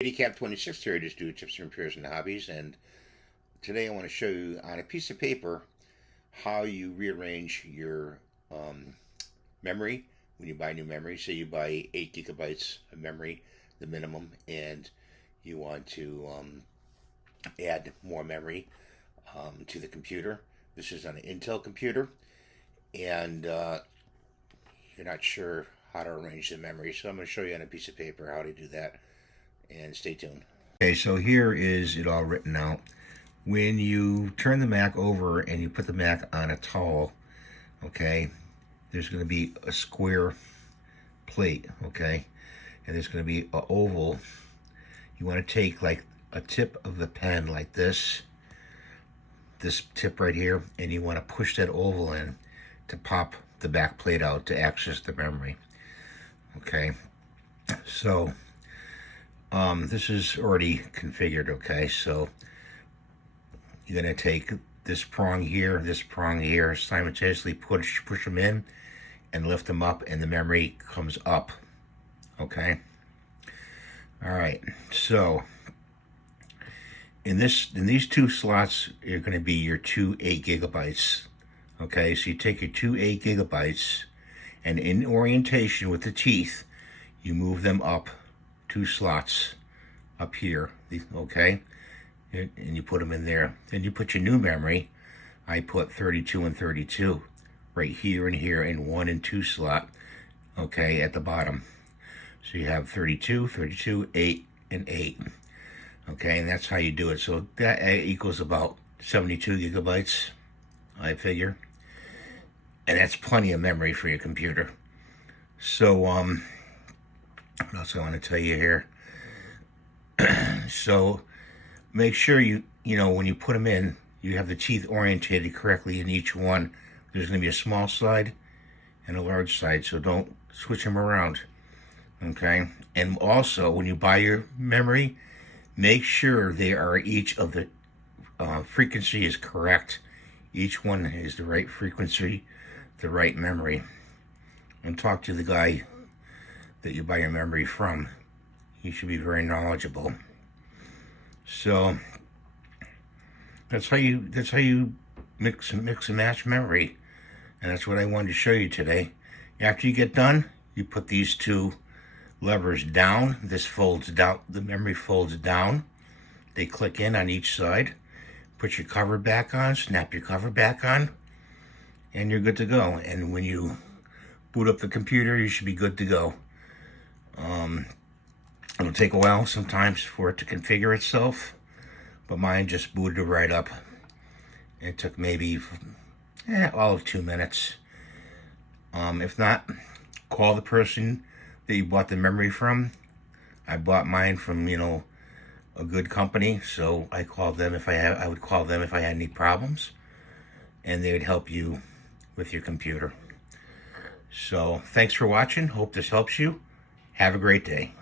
Cap 26 here, just do tips and repairs and hobbies, and today I want to show you on a piece of paper how you rearrange your memory when you buy new memory. Say you buy 8 gigabytes of memory, the minimum, and you want to add more memory to the computer. This is on an Intel computer, and you're not sure how to arrange the memory, so I'm going to show you on a piece of paper how to do that, and stay tuned. Okay, so here is it all written out. When you turn the Mac over and you put the Mac on a towel, okay, there's going to be a square plate, okay, and there's going to be an oval. You want to take like a tip of the pen like this tip right here, and you want to push that oval in to pop the back plate out to access the memory. Okay, so this is already configured. Okay, so you're going to take this prong here, simultaneously push them in and lift them up, and the memory comes up. Okay, all right, so in these two slots are going to be your two 8 gigabytes. Okay, so you take your two 8 gigabytes, and in orientation with the teeth, you move them up 2 slots up here, okay, and you put them in there. Then you put your new memory. I put 32 and 32 right here and here in 1 and 2 slot, okay, at the bottom. So you have 32, 32, 8, and 8. Okay, and that's how you do it. So that equals about 72 gigabytes, I figure. And that's plenty of memory for your computer. So, what else I want to tell you here? So, make sure you know, when you put them in, you have the teeth orientated correctly in each one. There's going to be a small side and a large side, so don't switch them around. Okay? And also, when you buy your memory, make sure they are each of the frequency is correct. Each one is the right frequency, the right memory. And talk to the guy that you buy your memory from. He should be very knowledgeable. So that's how you mix and match memory, and that's what I wanted to show you today. After you get done, you put these two levers down. This folds down, the memory folds down. They click in on each side. Put your cover back on, snap your cover back on, and you're good to go. And when you boot up the computer, you should be good to go. It'll take a while sometimes for it to configure itself, but mine just booted right up. It took maybe all of 2 minutes. If not, call the person that you bought the memory from. I bought mine from, a good company, so I called them I would call them if I had any problems, and they would help you with your computer. So thanks for watching. Hope this helps you. Have a great day.